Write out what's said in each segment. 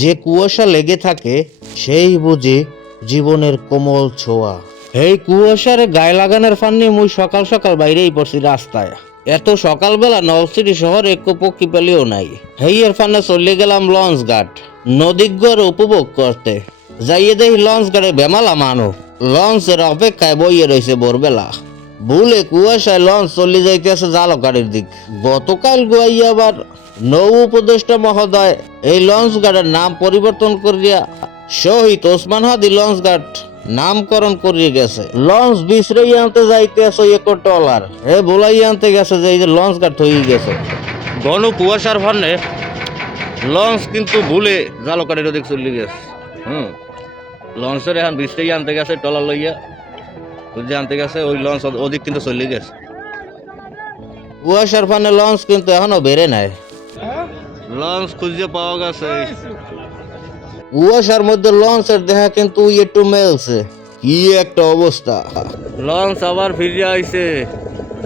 যে কুয়াশা লেগে থাকে সেই বুঝি জীবনের কোমল ছোঁয়া। এই কুয়াশারে গায়ে লাগানোর ফান্নি মুই সকাল সকাল বাইরেই পড়ছি রাস্তায়। এত সকালবেলা নলছিটি শহরে এক পক্ষী পেলেও নাই। হেইয়ের ফানে চলে গেলাম লঞ্চ ঘাট নদীগড় উপভোগ করতে। যাইয়ে দেখি লঞ্চ ঘাটে বেমালা মানো লঞ্চের অপেক্ষায় বইয়ে রয়েছে ভোরবেলা। ভুলে কুয়াশায় লঞ্চ চলে যাইতেছে জালকারের দিক। গতকাল গুয়াইয়া আবার নৌ উপদেষ্টা মহোদয় এই লঞ্চ ঘাটের নাম পরিবর্তন করিয়া শহীদ ওসমান হাদি লঞ্চ ঘাট নামকরণ করিয়ে গেছে। লঞ্চ বিছড়াই আনতে যাইতেছে একর টলার হে বলাই আনতে গেছে যে এই যে লঞ্চ ঘাট হয়ে গেছে। ঘন কুয়াশার ফানে লঞ্চ কিন্তু ভুলে জালকারের ওদিক চলে গেছে। লঞ্চের এখন বিছড়াই আনতে গেছে টলার লইয়া যে আনতে গেছে ওই লঞ্চ ওদিক কিন্তু চলে গেছে। কুয়াশার ফানে লঞ্চ কিন্তু এখনো বেড়ে নাই। লঞ্চ খুঁজে পাওয়া গেছে। কুয়াশার মধ্যে লঞ্চের দেখা কিন্তু একটু মেলছে। কি একটা অবস্থা। লঞ্চ আবার ফিরে আইছে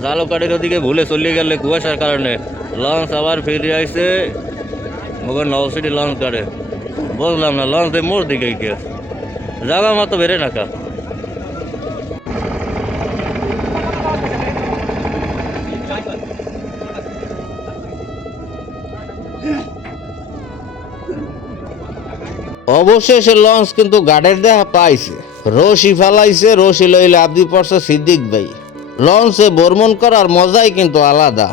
জালকাঠির ওদিকে ভুলে চলে গেলে কুয়াশার কারণে লঞ্চ আবার ফিরে আইছে মগর নলছিটি লঞ্চ গাড়ে। বুঝলাম না লঞ্চ দিয়ে মোর দিকে গিয়ে জায়গা মতো বেড়ে নাকা। অবশেষে লঞ্চ কিন্তু গাড়ের দেখা পাইছে। রশি ফালাইছে, রশি লইলে আবদি পড়ছে সিদ্দিক ভাই। লঞ্চে ভ্রমণ করার মজাই কিন্তু আলাদা।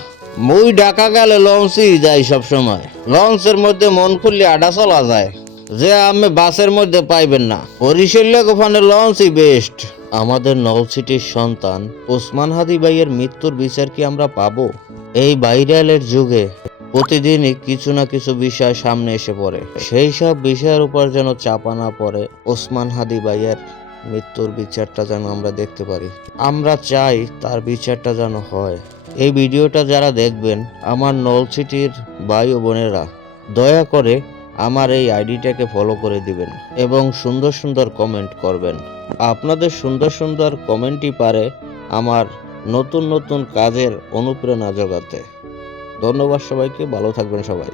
মুই ঢাকা গেলে লঞ্চই যাই সব সময়। লঞ্চের মধ্যে মন খুললে আডা চলা যায় যে আমি বাসের মধ্যে পাইবেন না। বরিশালে ওখানে লঞ্চই বেস্ট। আমাদের নলছিটির সন্তান ওসমান হাদি ভাইয়ের মৃত্যুর বিচার কি আমরা পাবো? এই ভাইরালের যুগে প্রতিদিনই কিছু না কিছু বিষয় সামনে এসে পড়ে। সেই সব বিষয়ের উপর যেন চাপা না পড়ে ওসমান হাদি ভাইয়ের মৃত্যুর বিচারটা যেন আমরা দেখতে পারি। আমরা চাই তার বিচারটা যেন হয়। এই ভিডিওটা যারা দেখবেন আমার নলছিটির ভাই ও বোনেরা দয়া করে আমার এই আইডিটাকে ফলো করে দিবেন এবং সুন্দর সুন্দর কমেন্ট করবেন। আপনাদের সুন্দর সুন্দর কমেন্টই পারে আমার নতুন নতুন কাজের অনুপ্রেরণা জোগাতে। ধন্যবাদ সবাইকে, ভালো থাকবেন সবাই।